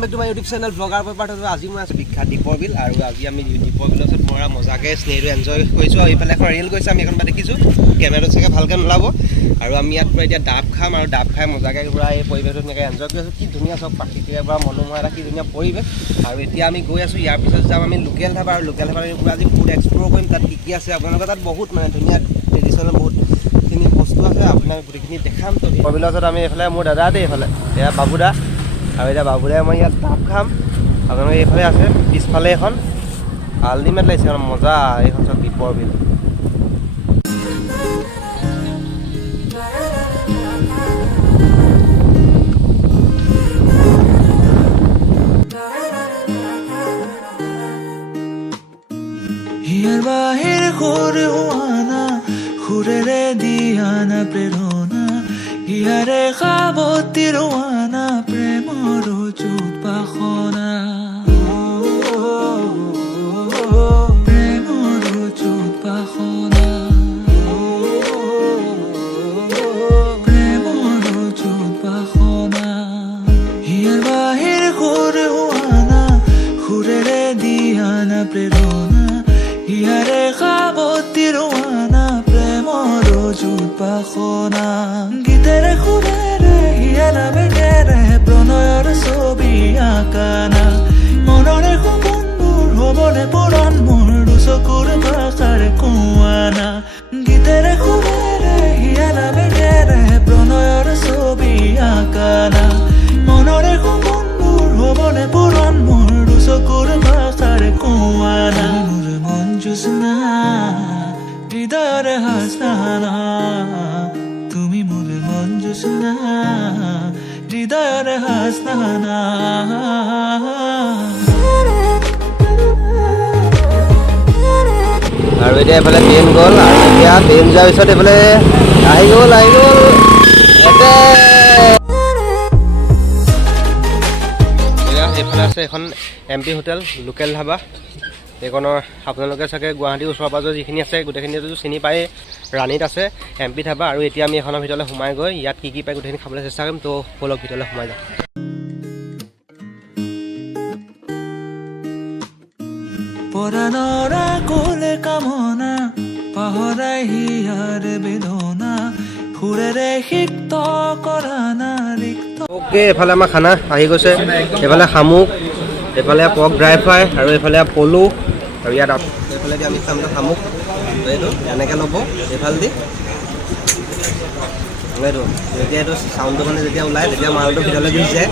welcome back to my YouTube channel blogger part आज मैं आছো বিখ্যাত দীপৰ বিল আৰু আজি আমি দীপৰ বিলৰ ওচৰত মৰা মজাকে স্নেহটো এনজয় কৰিছো আৰু ইফালে এখন ৰিল গৈছে আমি এখন দেখিছো কেমেৰাটো চাগে ভালকৈ নোলাব আৰু আমি ইয়াত এতিয়া ডাব খাম আৰু ডাব খাই মজাকে পুৰা এই পৰিৱেশটো এনেকৈ এনজয় কৰিছো কি ধুনীয়া চব প্ৰাকৃতিক বা মনোমোহা এটা কি ধুনীয়া পৰিৱেশ আৰু এতিয়া আমি গৈ আছো ইয়াৰ পিছত যাম আমি লোকেল ধাবা আৰু লোকেল ধাবা পুৰা আজি ফুড এক্সপ্ল'ৰ কৰিম তাত কি আছে আপোনালোকৰ তাত বহুত মানে ধুনীয়া ট্ৰেডিশ্যনেল বহুতখিনি বস্তু আছে আপোনাক গোটেইখিনি দেখাম তো দীপৰ বিলৰ ওচৰত আমি এইফালে মোৰ দাদা দেই এইফালে এয়া বাবুদা আৰু এতিয়া বাবুদাই মই ইয়াত ডাব খাম আপোনালোকে এইফালে আছে পিছফালে এখন আল্টিমেট লাগিছে মজা এইখন চব দীপৰ বিল হিয়াৰ বাহিৰ সৰু হোৱানা সুৰেৰে দিয়ানা প্ৰেৰণা হিয়াৰে সাৱতী ৰোৱানা প্ৰেমৰ চুত বাসনা প্ৰেমৰ চুত বাসনা প্ৰেমৰ চুত বাসনা হিয়াৰ বাহিৰ সৰু হোৱানা সুৰেৰে দিয়ানা প্ৰেৰণা হিয়াৰে সাৱতী ৰোৱানা প্ৰেমৰ চুত বাসনা গীতেৰে সুৰেৰে হিয়া নামেৰে প্ৰণয়ৰ ছবি আঁকানা মনৰে সপোনবোৰ হ'বলে পূৰণ মোৰ চকুৰ ভাষাৰে কোৱানা গীতেৰে সুৰেৰে হিয়া নামেৰে প্ৰণয়ৰ ছবি আঁকানা মনৰে সপোনবোৰ হ'বলে পূৰণ মোৰ চকুৰ ভাষাৰে কোৱানা মোৰ মন জোছনা হৃদয়ৰে হাসনা তুমি মোৰ মন জোছনা হৃদয়ৰে হাসনা আৰু এতিয়া এইফালে ট্ৰেইন গ'ল আৰু এতিয়া ট্ৰেইন যোৱাৰ পিছত এইফালে আহি গ'ল এইফালে আছে এখন MP হোটেল লোকেল ধাবা এইখনৰ আপোনালোকে চাগে গুৱাহাটীৰ ওচৰ পাজৰ যিখিনি আছে গোটেইখিনিতো চিনি পায় ৰাণীত আছে MP ধাবা আৰু এতিয়া আমি এখনৰ ভিতৰলৈ সোমাই গৈ ইয়াত কি পায় গোটেইখিনি খাবলৈ চেষ্টা কৰিম তো বলক ভিতৰলৈ সোমাই যাওঁ পৰাণৰা কোলে কামনা পাহৰাই হিয়াৰ বেদনা সুৰেৰে সিক্ত কৰা না ৰিক্ত ওকে এইফালে আমাৰ খানা আহি গৈছে এইফালে শামুক এইফালে পৰ্ক ড্ৰাই ফ্ৰাই আৰু এইফালে পলু আৰু ইয়াত এইফালে আমি খাম শামুক এইটো এনেকৈ ল'ব এইফালে দি এইটো যেতিয়া এইটো চাউণ্ডটো মানে যেতিয়া ওলায় তেতিয়া মালটো ভিতৰলৈ গুচি যায়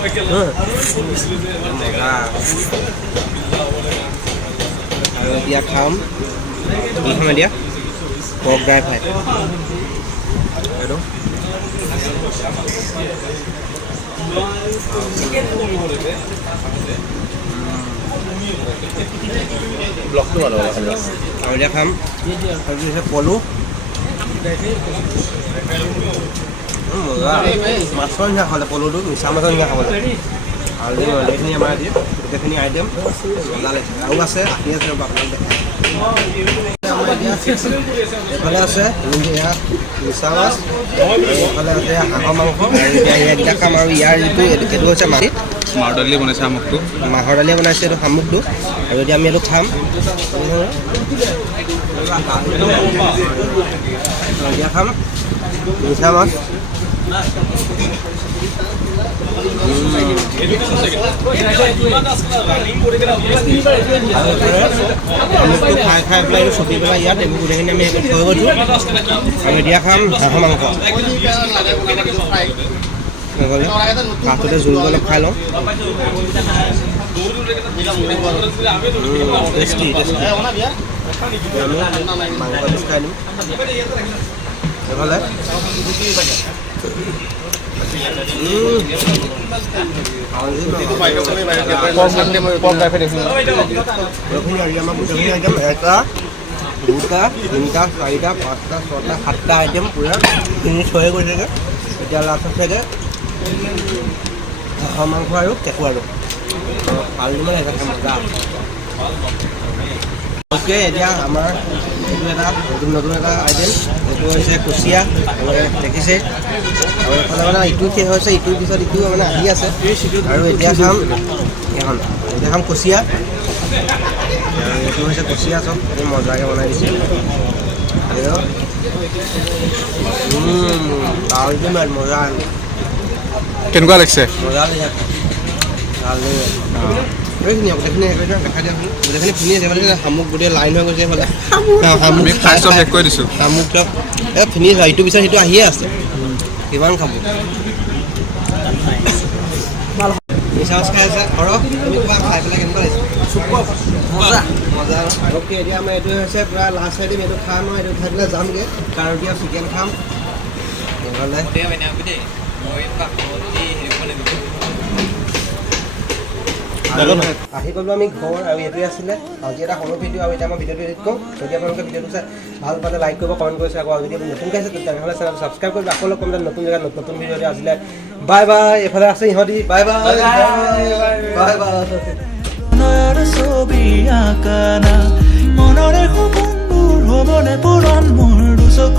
আৰু এতিয়া খাম কি খাম এতিয়া পৰ্ক ড্ৰাই ফ্ৰাই এইটো আৰু এতিয়া খাম পলু মজা মাছৰ নিচিনা খালে পলুটো মিছা মাছৰ নিচিনা খাবলৈ আৰু এইখিনি আমাৰ গোটেইখিনি আইটেম মজা লাগিছে আৰু আছে আহি আছে আপোনালোকে দেখা এইফালে আছে মিছা মাছ এইফালে আছে হাঁহৰ মাংস আৰু এতিয়া ইয়াকেইটা খাম আৰু ইয়াৰ যিটো এইটো হৈছে মাটিত মাহৰ দালিয়ে বনাইছে শামুকটো মাহৰ দালিয়ে বনাইছে এইটো শামুকটো আৰু এতিয়া আমি এইটো খাম এতিয়া খাম মিছা মাছ খাই খাই পেলাই চুটি পেলাই ইয়াত এইবোৰ গোটেইখিনি আমি থৈ গৈছোঁ আৰু এতিয়া খাম হাঁহৰ মাংস কাষতে জোল অলপ খাই লওঁ টেষ্টি মাংস পিচ খাই দিম এইফালে এটা দুটা তিনিটা চাৰিটা পাঁচটা ছটা সাতটা আইটেম পুৰা কিনি থৈ গৈছেগৈ এতিয়া লাষ্টত চাগে হাঁহৰ মাংস আৰু কেঁকুৰাটো পালি মানে এটা মজা অ'কে এতিয়া আমাৰ নতুন এটা আইটেম এইটো হৈছে কুচিয়া দেখিছে আৰু এইফালে মানে ইটো শেষ হৈছে ইটোৰ পিছত ইটো মানে আহি আছে আৰু এতিয়া খাম কুচিয়া আৰু এইটো হৈছে কুচিয়া চব মজাকৈ বনাই দিছে আল্টিমেট মজা কেনেকুৱা লাগিছে মজা লাগিছে গোটেইখিনি দেখাই দিয়া গোটেইখিনি ফুনি আছে মানে শামুক গোটেই লাইন হৈ গৈছে এইফালে আমি খাই চব শেষ কৰি দিছোঁ শামুক চব এই ফিনিছ ইটোৰ পিছত সিটো আহিয়ে আছে কিমান খাব মিছামাছ খাই আছে ঘৰক তুমি কোৱা খাই পেলাই কেনেকুৱা লাগিছে মজা মজা অ'কে এতিয়া আমাৰ এইটো হৈছে পূৰা লাষ্ট চাই দিম এইটো খাম মই এইটো খাই পেলাই যামগৈ কাৰণ এতিয়া চিকেন খাম আহি গ'লোঁ আমি ঘৰ আৰু এইটোৱে আছিলে আজি এটা সৰু ভিডিঅ' আৰু এতিয়া মই ভিডিঅ'টো এডিট কৰোঁ যদি আপোনালোকে ভিডিঅ'টো চাই ভাল পালে লাইক কৰিব কমেণ্ট কৰিছে আকৌ যদি আপুনি নতুনকৈ আছে তেনেহ'লে চেনেলটো ছাবস্ক্ৰাইব কৰিব আকৌ লগ পাম নতুন জেগাত নতুন ভিডিঅ'টো আজিলে বাই বাই এইফালে আছে ইহঁতি বাই বাই বাই বাই ছবি আঁকা না মনৰে সপোনবোৰ হ'বনে পূৰণ